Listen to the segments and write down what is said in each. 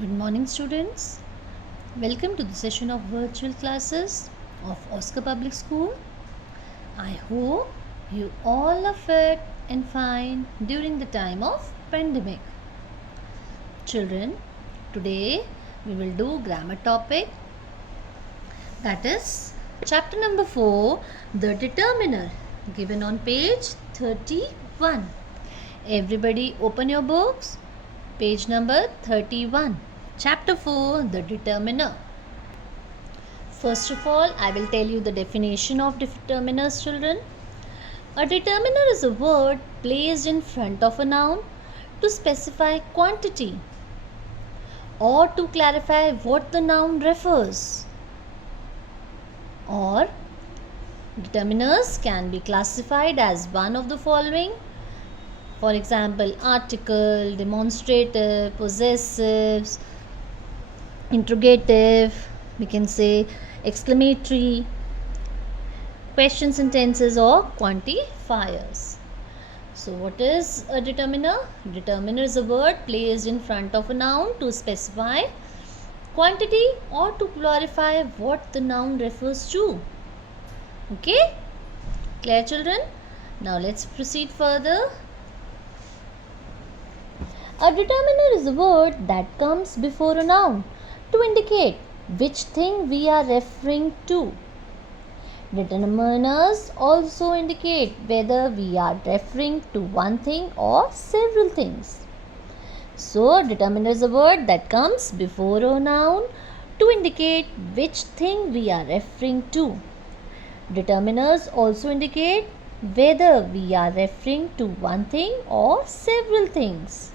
Good morning, students. Welcome to the session of virtual classes of Oscar Public School. I hope you all are fit and fine during the time of pandemic. Children, today we will do grammar topic, that is chapter number 4, the determiner, given on page 31. Everybody open your books. Page number 31. Chapter 4, the determiner. First of all, I will tell you the definition of determiners, children. A determiner is a word placed in front of a noun to specify quantity or to clarify what the noun refers. Or determiners can be classified as one of the following. For example, article, demonstrative, possessives, interrogative, we can say exclamatory, question sentences or quantifiers. So what is a determiner? Determiner is a word placed in front of a noun to specify quantity or to clarify what the noun refers to. Okay? Clear, children? Now let's proceed further. A determiner is a word that comes before a noun to indicate which thing we are referring to. Determiners also indicate whether we are referring to one thing or several things. So, determiner is a word that comes before a noun to indicate which thing we are referring to. Determiners also indicate whether we are referring to one thing or several things.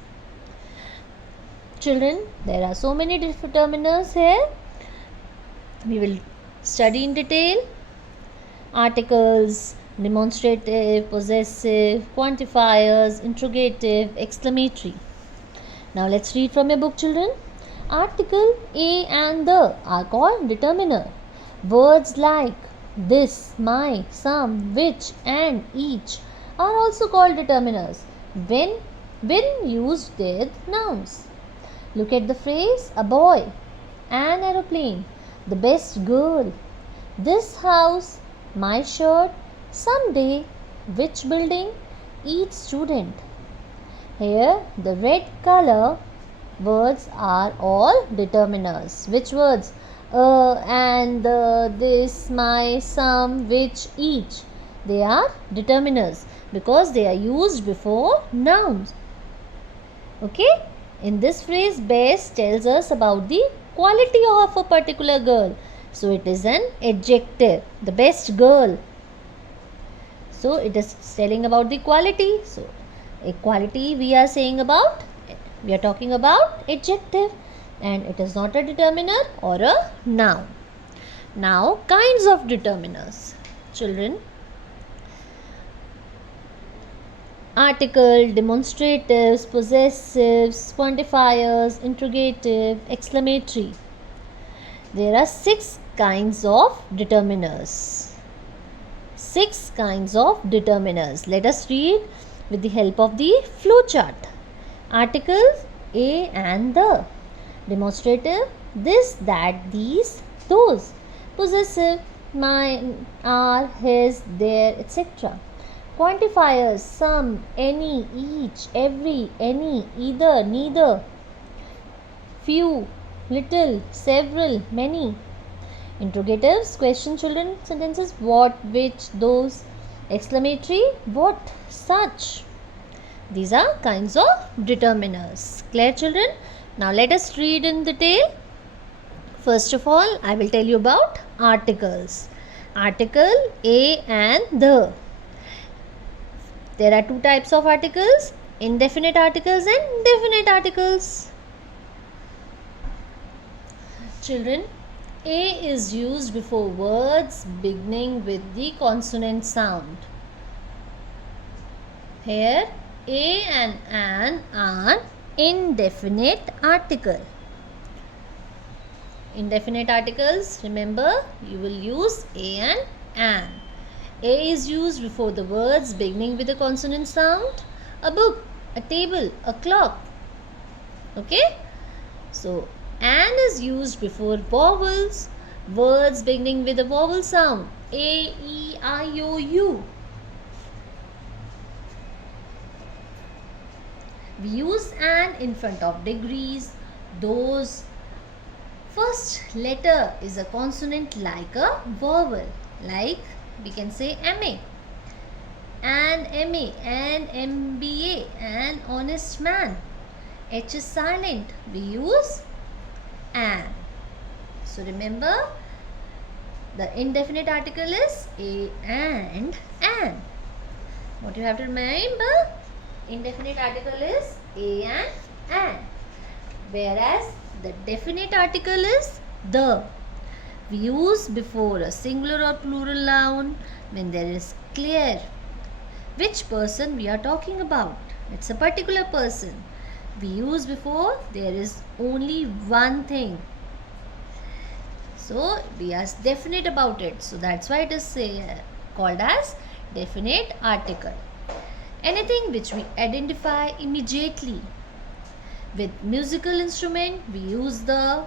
Children, there are so many determiners here. We will study in detail. Articles, demonstrative, possessive, quantifiers, interrogative, exclamatory. Now let's read from your book, children. Article, a and the are called determiner. Words like this, my, some, which and each are also called determiners when used with nouns. Look at the phrase, a boy, an aeroplane, the best girl, this house, my shirt, someday, which building, each student. Here, the red color words are all determiners. Which words? And, this, my, some, which, each. They are determiners because they are used before nouns. Okay? In this phrase, best tells us about the quality of a particular girl. So, it is an adjective. The best girl. So, it is telling about the quality. So, a quality we are saying about, we are talking about adjective. And it is not a determiner or a noun. Now, kinds of determiners. Children, article, demonstratives, possessives, quantifiers, interrogative, exclamatory. There are 6 kinds of determiners. 6 kinds of determiners. Let us read with the help of the flowchart. Articles, a and the. Demonstrative, this, that, these, those. Possessive, mine, are, his, their, etc. Quantifiers, some, any, each, every, any, either, neither, few, little, several, many. Interrogatives, question, children, sentences, what, which, those. Exclamatory, what, such. These are kinds of determiners. Clear, children? Now let us read in detail. First of all, I will tell you about articles. Article, a and the. There are 2 types of articles, indefinite articles and definite articles. Children, a is used before words beginning with the consonant sound. Here, a and an are indefinite article. Indefinite articles, remember, you will use a and an. A is used before the words beginning with a consonant sound. A book, a table, a clock. Okay? So an is used before vowels, words beginning with a vowel sound. A, E, I, O, U. We use an in front of degrees. Those first letter is a consonant like a vowel. Like we can say MA. An MA, an MBA, an honest man. H is silent. We use an. So remember, the indefinite article is a and an. What you have to remember? Indefinite article is a and an. Whereas the definite article is the. We use before a singular or plural noun when there is clear which person we are talking about. It's a particular person. We use before there is only one thing. So we are definite about it. So that's why it is called as definite article. Anything which we identify immediately. With musical instrument, we use the.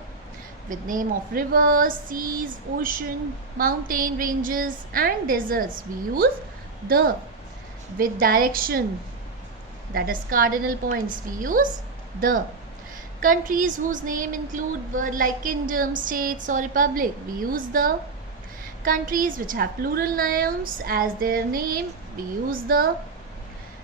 With name of rivers, seas, ocean, mountain ranges and deserts, we use the. With direction, that is cardinal points, we use the. Countries whose name include word like kingdom, states or republic, we use the. Countries which have plural nouns as their name, we use the.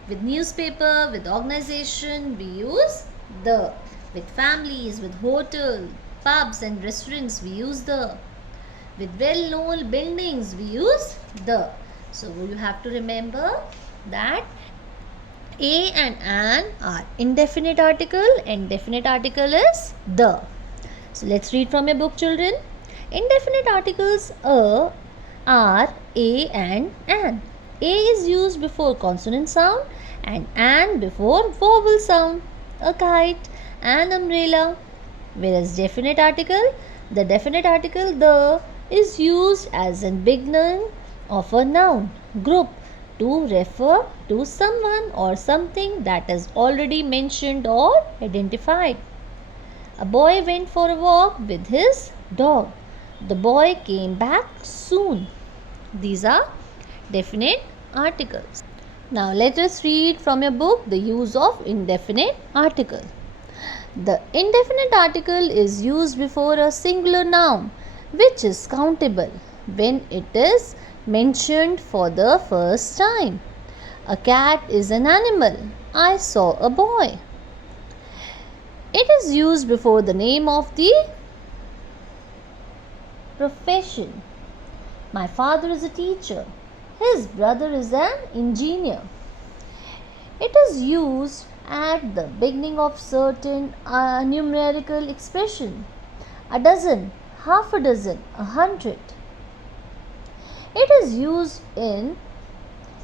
With newspaper, with organization, we use the. With families, with hotel, pubs and restaurants, we use the. With well-known buildings, we use the. So you have to remember that a and an are indefinite article and definite article is the. So let's read from your book, children. Indefinite articles are a and an. A is used before consonant sound and an before vowel sound. A kite, an umbrella. Whereas definite article, the definite article the is used as a beginning of a noun group to refer to someone or something that is already mentioned or identified. A boy went for a walk with his dog. The boy came back soon. These are definite articles. Now let us read from your book the use of indefinite article. The indefinite article is used before a singular noun which is countable when it is mentioned for the first time. A cat is an animal. I saw a boy. It is used before the name of the profession. My father is a teacher. His brother is an engineer. It is used at the beginning of certain numerical expression. A dozen, half a dozen, 100. It is used in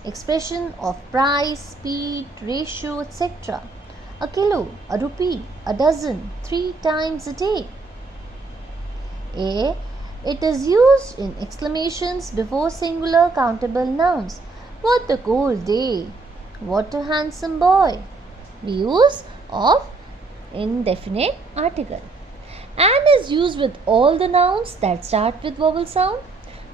expression of price, speed, ratio, etc. A kilo, a rupee, a dozen, 3 times a day. It is used in exclamations before singular countable nouns. What a cold day! What a handsome boy! We use of indefinite article. An is used with all the nouns that start with vowel sound.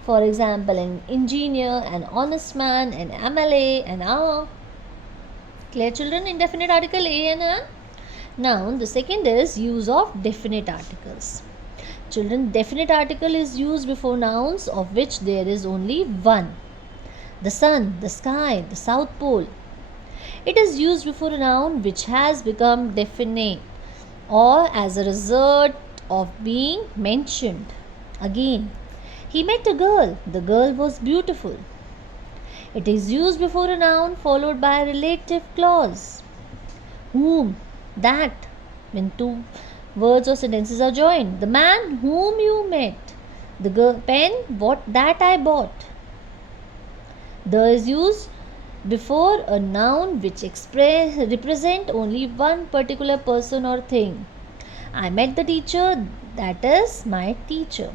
For example, an engineer, an honest man, an MLA, an hour. Clear, children? Indefinite article a and an. Now, the second is use of definite articles. Children, definite article is used before nouns of which there is only one. The sun, the sky, the south pole. It is used before a noun which has become definite or as a result of being mentioned. Again, he met a girl. The girl was beautiful. It is used before a noun followed by a relative clause. Whom, that, when two words or sentences are joined. The man whom you met. The pen what that I bought. The is used before a noun which represent only one particular person or thing. I met the teacher, that is my teacher.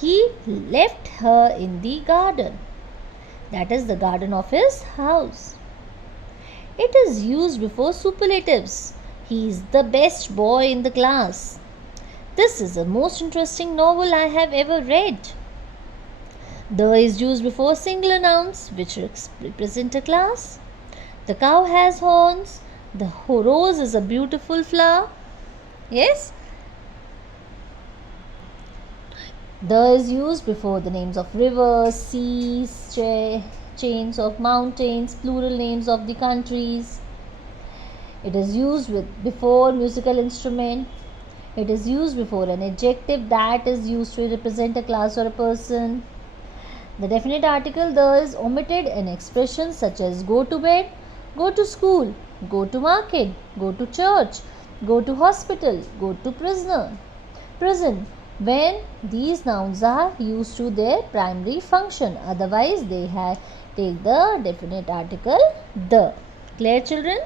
He left her in the garden, that is the garden of his house. It is used before superlatives. He is the best boy in the class. This is the most interesting novel I have ever read. The is used before singular nouns which represent a class. The cow has horns. The rose is a beautiful flower. Yes? The is used before the names of rivers, seas, chains of mountains, plural names of the countries. It is used before musical instrument. It is used before an adjective that is used to represent a class or a person. The definite article the is omitted in expressions such as go to bed, go to school, go to market, go to church, go to hospital, go to prison, when these nouns are used to their primary function. Otherwise, they take the definite article the. Clear, children?